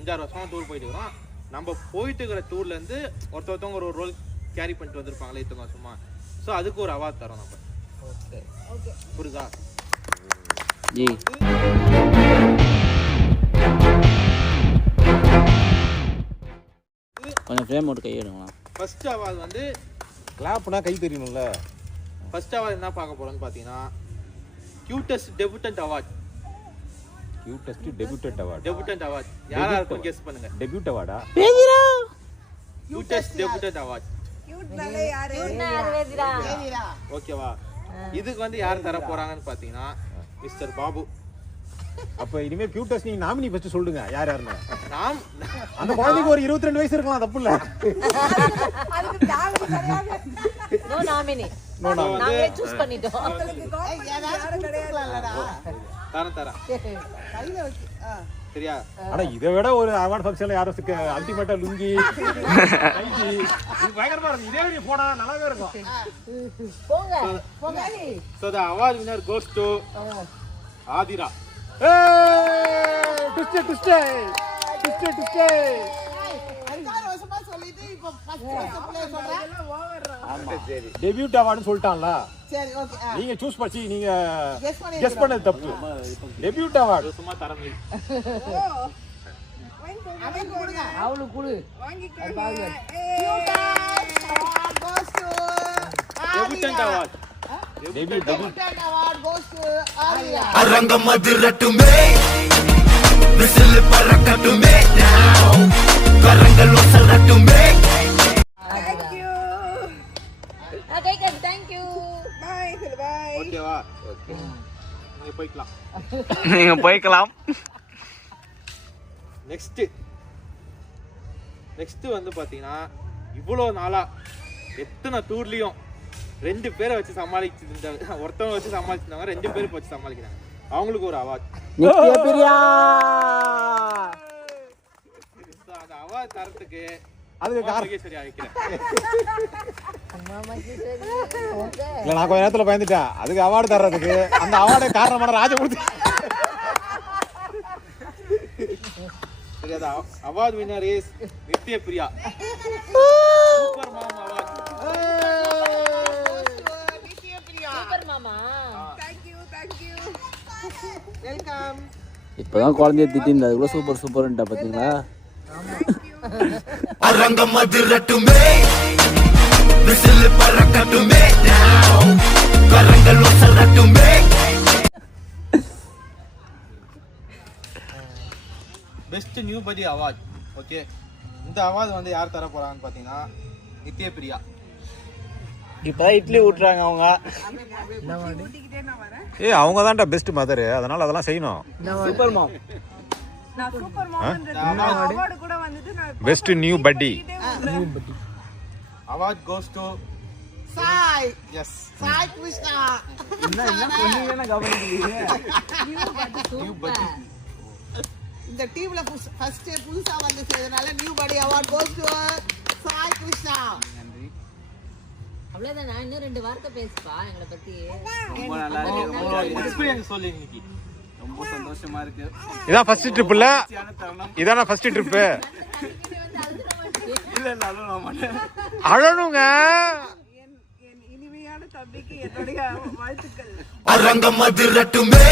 5-6 வருஷமா டூர் போயிட்டு இருக்கிறோம். நம்ம போயிட்டு இருக்கிற டூர்ல இருந்து ஒருத்தவங்க ஒரு ரோல் கேரி பண்ணிட்டு வந்திருப்பாங்களே இத்தனை வருஷமா. ஸோ அதுக்கு ஒரு அவார்ட் தரோம் நம்ம. ஓகே புரியுதா? ஜி கொஞ்சம் ஃப்ரேம் போட்டு கை எடுங்களா. ஃபர்ஸ்ட் அவார்ட் வந்து கிளாப்னா கை தெரியணும்ல. ஃபர்ஸ்ட் அவார்ட் என்ன பார்க்க போறோம்னு பார்த்தீங்கன்னா cutest debutant award. Cutest debutant award. Debutant award யாரா இருக்கும் கெஸ் பண்ணுங்க. டெபியூட் அவார்டா? Cutest debutant award. கியூட்னாலே யாரு? வேதிரா. ஓகேவா? இதுக்கு வந்து யார் தர போறாங்கன்னு பார்த்தீங்கன்னா மிஸ்டர் பாபு. அப்ப இனிமே கியூட்டஸ்ட் நீங்க நாமினி ஃபர்ஸ்ட் சொல்லுங்க யார் யாருன்னு. நாம் அந்த குழந்தைக்கு ஒரு 22 வயசு இருக்கலாம், தப்பு இல்ல. அதுக்கு நாமினி கிடையாது. No nominee. No nominee. நாங்களே சூஸ் பண்ணிட்டோம். உங்களுக்கு யாரும் கிடையாதுலடா. தரேன் கையில வச்சு சரியா? ஆனா இதை விட ஒரு அவார்ட் ஃபங்க்ஷன்ல யாரும் அல்டிமேட்டா லுங்கி கைதி இது பயங்கரமா இருக்கும். இதே நீ போனா நல்லாவே இருக்கும். போங்க. So the award winner goes to Aadhira. ஏய் டுஸ்டே 5 வருஷமா சொல்லிட்டு இப்ப ஃபர்ஸ்ட் ப்ளே சொல்றேன். ஆமா சரி. டெபியூட் அவார்ட்னு சொல்லிட்டான்ல. சரி ஓகே. நீங்க சூஸ் பண்ணி நீங்க கெஸ் பண்ணது தப்பு. டெபியூட் அவார்ட் சும்மா தரமில். அவன் கொடுங்க. அவளுக்கு குடு. வாங்கிக்கோங்க. Debutant award. Debut award goes to Arya. அரங்கம் அதிரட்டுமே விசில் பறக்கட்டுமே now கரங்கள் ஒசரட்டுமே. Thank you. Thank you. Bye. Bye. ஓகேவா? ஓகே. நீங்க போய்க்கலாம். நெக்ஸ்ட் வந்து பாத்தீங்கன்னா இவ்வளோ நாளா எத்தனை டூர்லயும் 2 பேரை வச்சு சமாளிச்சிருந்தாங்க. ஒருத்தவங்க வச்சு சமாளிச்சிருந்தாங்க, 2 பேருக்கு வச்சு சமாளிக்கிறாங்க. அவங்களுக்கு ஒரு அவார்ட். நித்யா பிரியா. அந்த அவார்ட் தரத்துக்கு அதுக்கு சரி ஆகிக்கிறேன். இல்ல நான் கொஞ்ச நேரத்துல பயந்துட்டேன். அதுக்கு அவார்டு தர்றதுக்கு அந்த அவார்டு காரணமான ராஜமூர்த்தி. சரி, அந்த award winner is Nithya Priya. Super mom award. Super மாமா. Thank you. Welcome. இப்பதான் குழந்தைய திட்டிருந்தா அதுக்குள்ள சூப்பர் சூப்பர்ன்ட்டா பாத்தீங்களா? அரங்கம் அதிரட்டுமே விசில் பறக்கட்டுமே now கரங்கள் ஒசரட்டுமே. பெஸ்ட் நியூ படி அவார்ட். ஓகே, இந்த அவார்டு வந்து யார் தர போறாங்கன்னு பாத்தீங்கன்னா நித்யா பிரியா. இப்பதான் இட்லி ஊட்டுறாங்க அவங்க. ஊட்டிக்கிட்டே நான் வரேன். அவங்க தான்டா பெஸ்ட் மதர், அதனால அதெல்லாம் செய்யணும். Super mom. நான் சூப்பர் மாம்ன்றது அவார்ட் கூட வந்துட்டு நான் best new buddy. Award goes to Sai S Krishna. New buddy. இந்த டீம்ல ஃபர்ஸ்ட் புதுசா வந்து செய்தனால new buddy award goes to Sai Krishna. அவ்வளவுதான். நான் இன்னும் 2 வார்த்தை பேசுப்பா எங்களை பத்தி. ரொம்ப நல்லா இருக்கு. எக்ஸ்பீரியன்ஸ் சொல்லு இன்னைக்கு. ரொம்ப சந்தோஷமா இருக்கு. இதான் ஃபர்ஸ்ட் ட்ரிப் இல்ல? இதான ஃபர்ஸ்ட் ட்ரிப்? இல்ல நான் மாட்டேன். அழணுங்க. என் இனிமையான தம்பிக்கு என்னுடைய வாழ்த்துக்கள். அரங்கம் அதிரட்டுமே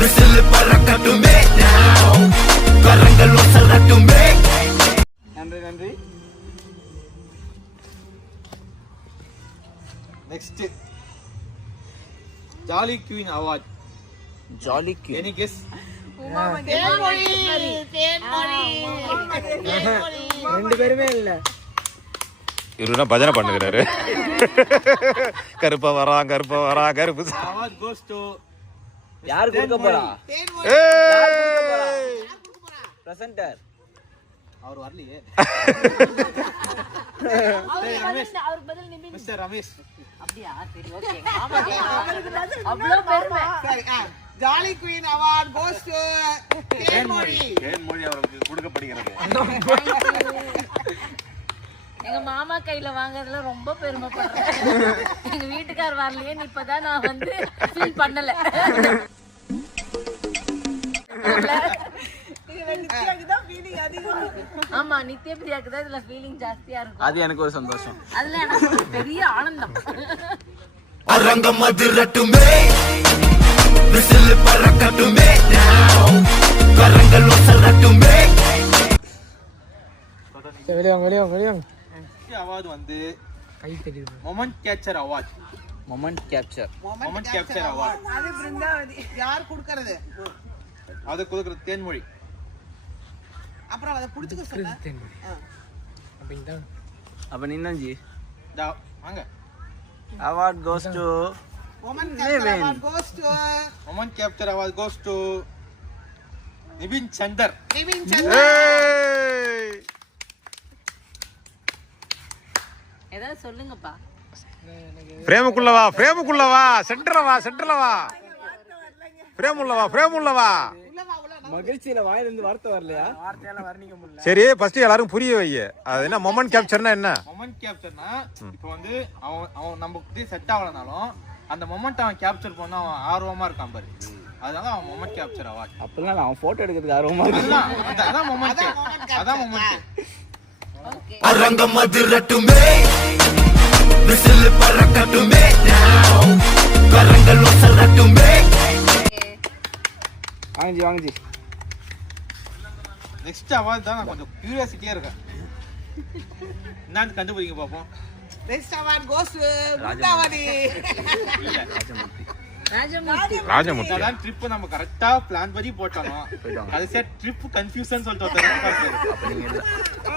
விசில் பறக்கட்டுமே now கரங்கள் ஒசரட்டுமே. நன்றி. Next jolly queen award. Jolly Q. Any guess? Thenmozhi. 2 பேருமே இல்ல. இவருனா பஜனை பண்ணுகிறாரு. கருப்பா வரா கருப்பு. அவார்ட் கோஸ் டு யார் கொடுக்க போறா? தேன்மொழி. பிரசன்டர். அவர் வரலையே. அவர் பதில் நிமிஷம். மிஸ்டர் ரமேஷ். அப்படியா? சரி ஓகே. ஆமா. அவ்வளவு பெருமை. சரி jolly queen award goes to Thenmozhi. Thenmozhi அவருக்கு கொடுக்கப்படுகிறது. எங்க மாமா கையில வாங்குறதுல ரொம்ப பெருமைப்படுறேன். எங்க வீட்டுக்கார் வரலையே இப்பதான் நான் வந்து ஃபீல் பண்ணல. நித்யாக்கு தான் ஃபீலிங் அதிகம். ஆமா நித்ய பிரியாக்கு தான் இதுல ஃபீலிங் ஜாஸ்தியா இருக்கும். அது எனக்கு ஒரு சந்தோஷம். அதுல எனக்கு ஒரு பெரிய ஆனந்தம். அரங்கம் அதிரட்டுமே விசில் பறக்கட்டுமே கரங்கள் ஒசரட்டுமே அவார்டு வந்து moment capture award. Moment capture. Moment capture award அது பிருந்தாவதி. யார் கொடுக்கறது? அது கொடுக்குறது தேன்மொழி. அப்புறம் அதை புடிச்சுக்க சொல்ல. அப்ப நின்னாஞ்சி வாங்க. Award goes to Woman Capture Award goes to moment capture award goes to நிபின் சந்தர். Nivin Chandra. ஏதாவது சொல்லுங்கப்பா. பிரேமுக்குள்ளவா சென்டர்ல வா பிரேம் உள்ளவா மகிழ்ச்சியில வாயிலிருந்து வார்த்தை வரலையா? சரி ஃபர்ஸ்ட் எல்லாரும் புரிய வை. அது என்ன மொமெண்ட் கேப்சர்னா என்ன? மொமெண்ட் கேப்சர்னா இப்போ வந்து அவன் நமக்கு செட் ஆகலனாலும் அந்த மொமெண்ட் அவன் கேப்சர் பண்ண அவன் ஆர்வமா இருக்கான் பாரு, அதனால அவன் மொமெண்ட் கேப்சர் அவார்ட். அப்பெல்லாம் அவன் போட்டோ எடுக்கிறதுக்கு ஆர்வமா இருக்கு. அதான் மொமெண்ட். அதான் மொமெண்ட். அரங்கம் அதிரட்டுமே விசில் பறக்கட்டுமே கரங்கள் ஒசரட்டுமே. வாங்கி நெக்ஸ்ட் அவார்ட் தான் நான் கொஞ்சம் கியூரியாசிட்டியா இருக்கேன். என்னன்னு கண்டுபிடிங்க பாப்போம். Next award goes to Brindavati. Rajamuthu. அதான் ட்ரிப் நம்ம கரெக்டா பிளான் பண்ணி போட்டோம். கடைசியா ட்ரிப் கன்ஃபியூஷன் சொல்லிட்டு வந்தாரு.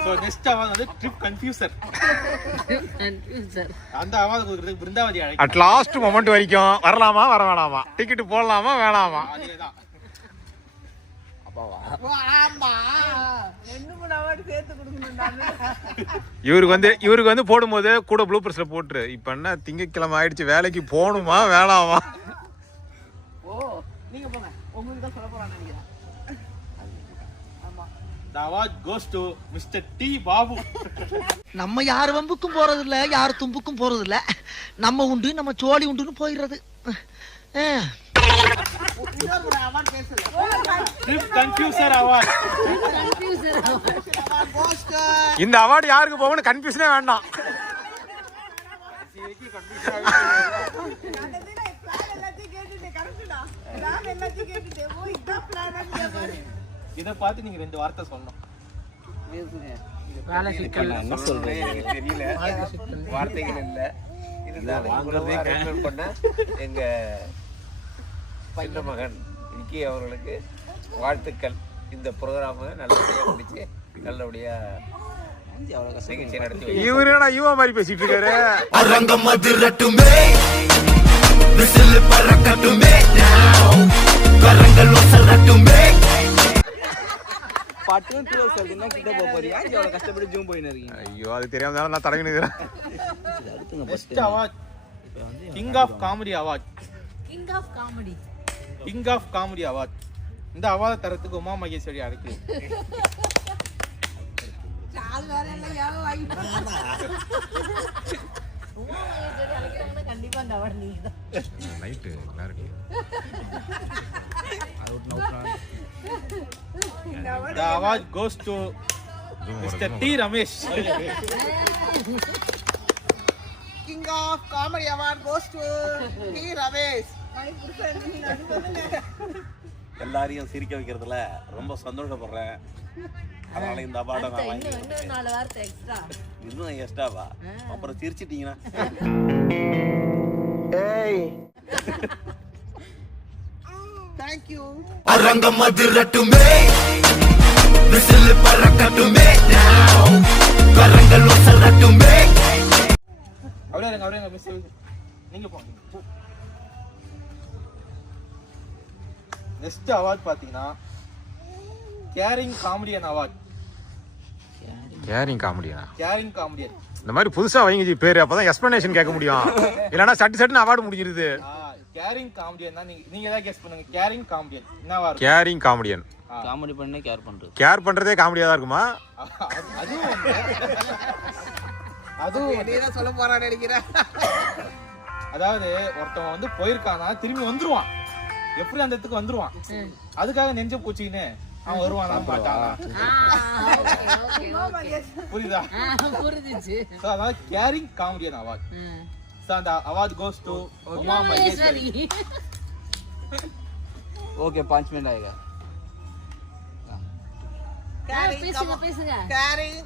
சோ நெக்ஸ்ட் அவார்ட் வந்து ட்ரிப் கன்ஃபியூசர். அந்த அவார்ட் கொடுக்கிறதுக்கு பிருந்தாவதி அழைக்க. அட் லாஸ்ட் மொமெண்ட் வரைக்கும் வரலாமா வர வேணாமா, டிக்கெட் போடலாமா வேணாமா? அதேதான். ஆமா. 2-3 அவார்ட் சேர்த்து கொடுக்கணும். இவருக்கு வந்து போடும்போது கூட ப்ளூபர்ஸ்ல போட்டுரு. இப்ப என்ன திங்கக்கிழமை ஆயிடுச்சு, வேலைக்கு போகணுமா வேணாமா? நீங்க போங்க, உங்களுக்கு தான் சொல்ல போறான்னு நினைக்கிறேன். The award goes to Mr. T. Babu. நம்ம யார் வம்புக்கும் போறது இல்ல, யார் தும்புக்கும் போறது இல்ல. நம்ம உண்டு நம்ம சோழி உண்டுன்னு போயிடுறது. இன்னொரு அவார்ட் பேசல. Trip Confuser Award. Award goes to இந்த அவார்டு யாருக்கு போகணும் கன்ஃபியூஷனே வேண்டாம். இத பார்த்து நீங்க 2 வார்த்தை சொல்லணும். என்ன சொல்றேன் தெரியல, வார்த்தைகள் இல்ல. இருந்தாலும் வாங்குறதே கண்ட்ரோல் பண்ண எங்க சின்ன மகன் விக்கி அவர்களுக்கு வாழ்த்துக்கள். இந்த ப்ரோக்ராம நல்லபடியா முடிச்சு நல்லபடியா நிகழ்ச்சி நடத்தி இவரு என்ன யுவா மாதிரி பேசிட்டு இருக்காரு. அரங்கம் அதிரட்டுமே விசில் பறக்கட்டுமே கரங்கள் ஒசரட்டுமே. பட்டுன்னு டூர் சொல்றீங்கன்னா கிட்ட போறியா? அவ்வளவு கஷ்டப்பட்டு ஜூம் போயின்னு இருக்கீங்க. ஐயோ அது தெரியாம நான் தடவினுக்கிறேன். Best award King of Comedy Award. King of Comedy. King of Comedy Award. இந்த அவார்ட் தரத்துக்கு உமா மகேஸ்வரி அழைக்கிறேன். சால் வேற எல்லாம் யாரோ வாங்கிட்டு கண்டிப்பா அந்த அவார்ட் நீங்க தான். Night clarity. The award goes to Mr. T. Ramesh. King of Comedy Award goes to T. Ramesh. எல்லாரையும் சிரிக்க வைக்கிறதுல ரொம்ப சந்தோஷப்படுறேன். அதனால இந்த அவார்டை நான் வாங்கி இன்னும் 4 வார்த்தை எக்ஸ்ட்ரா. இன்னும் எக்ஸ்ட்ராவா? அப்புறம் சிரிச்சிட்டீங்கன்னா Thank you. அரங்கம் அதிரட்டுமே விசில் பறக்கட்டுமே கரங்கள் ஒசரட்டுமே. அவரே மிஸ் நீங்க போங்க. நெக்ஸ்ட் அவார்ட் பாத்தீங்கன்னா கேரிங் காமெடியன் அவார்ட். கேரிங் காமெடியா? Caring comedian. இந்த மாதிரி புதுசா வைங்க பேரு, அப்பதான் எக்ஸ்பிளனேஷன் கேட்க முடியும். இல்லனா சட்டுன்னு அவார்டு முடிஞ்சிருது. கேரிங் காமெடியன் தான். நீங்க ஏதாவது கெஸ் பண்ணுங்க. கேரிங் காமெடியன் என்னவா இருக்கும்? Caring comedian. காமெடி பண்ணே கேர் பண்றது. கேர் பண்றதே காமெடியா தான் இருக்குமா? அதுவும் நீ தான் சொல்ல போறான்னு நினைக்கிறேன். அதாவது ஒருத்தவன் வந்து போயிருக்கானா திரும்பி வந்துருவான். எப்படி அந்த இடத்துக்கு வந்துருவான், அதுக்காக நெஞ்ச பூச்சின்னு அவன் வருவானா மாட்டானா புரியுதா? புரிஞ்சிச்சு. ஸோ அதாவது கேரிங் காமெடியன் அவார்ட். ஸோ அந்த award goes to Uma Maheswari. Okay 5 minute आएगा. பேசுங்க. கேரிங்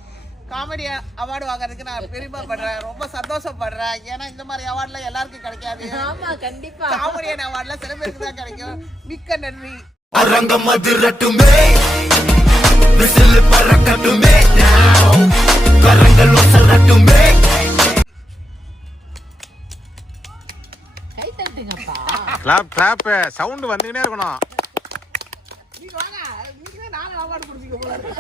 காமெடி அவார்டு வாங்குறதுக்கு நான் பெருமைப்படுறேன், ரொம்ப சந்தோஷப்படுறேன். ஏன்னா இந்த மாதிரி அவார்ட்லாம் எல்லாருக்கும் கிடைக்காது. ஆமா கண்டிப்பா. காமெடியன் அவார்ட்லாம் சில பேருக்கு தான் கிடைக்கும். மிக்க நன்றி. அரங்கம் அதிரட்டுமே, விசில் பறக்கட்டுமே, கரங்கள் ஒசரட்டுமே. கை தட்டுங்கப்பா. கிளாப் சவுண்ட் வந்துக்கிட்டே இருக்கணும். நீங்க வாங்க, நீங்க தான் 4 அவார்டு கொடுத்தீங்க போல இருக்கு.